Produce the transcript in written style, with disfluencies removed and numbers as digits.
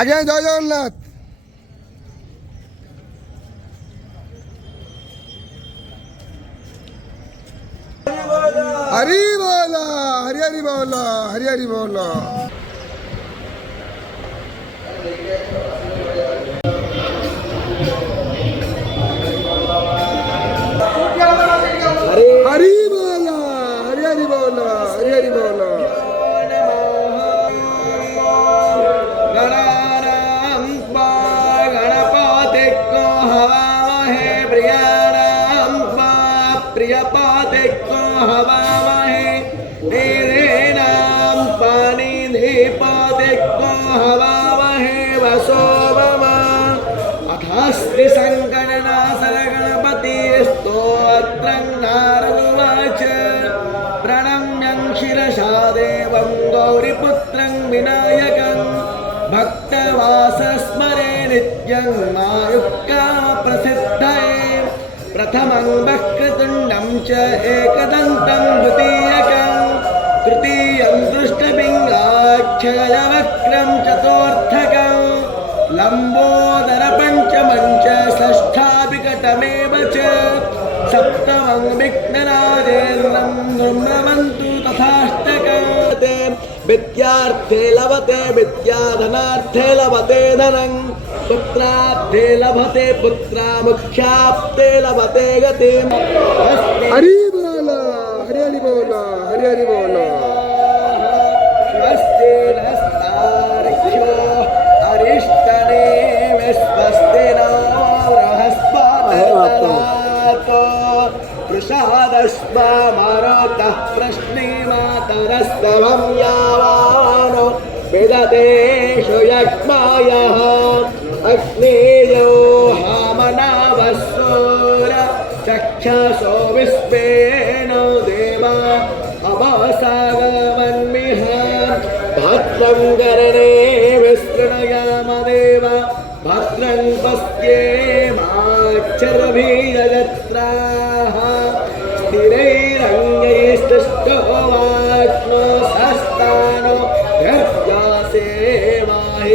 আগে জয় জগন্নাথ। হরি বল, হরি হরি বল, হরি হরি বল। হরি বল, হরি হরি বল, হরি হরি বল। प्रियपाते को हवामहे तेरे नाम पानी धीपाते को हवामहे वसोवमा अथास्ति संकटनाशर गणपति स्तोत्रं नारदुवाच प्रणम्यं शिरसा देवं गौरीपुत्रं विनायकं भक्तवासस्मरे नित्यं मायुक्कामप्रसिद्धये प्रथमं वक्रतुण्डं च एकदन्तं द्वितीयकं तृतीयं दृष्टपिङ्गाक्षयवक्रं चतुर्थकं लम्बोदरपञ्चमं च षष्ठाविकटमेव च सप्तमं विघ्नराजेन्द्रं नृण्वन्तु तथाष्टकं विद्यार्थे लभते विद्याधनार्थे लभते धनं पुत्रार्थे लभते पुत्रा मुख्याप्ते लभते गतिं। हरि बोल, हरि हरि बोल, हरि हरि बोल। स्वस्ति नस्तार्क्ष्यो अरिष्टनेमि स्वस्ति नो बृहस्पतिर्दधातु प्रसादस्त्वमरुतः प्रश्नीमातरस्तवं यावानो विदतेषु यक्ष्मायः अग्नेयो हामनावसूर चक्षसो विस्पेन देवा अवसागमन्मिह भद्रं कर्णे विस्तृणयाम देव भद्रं पश्येमाक्षरभिर्यजत्राः स्थिरैरङ्गैस्तुष्टो वाक्नो सस्तान्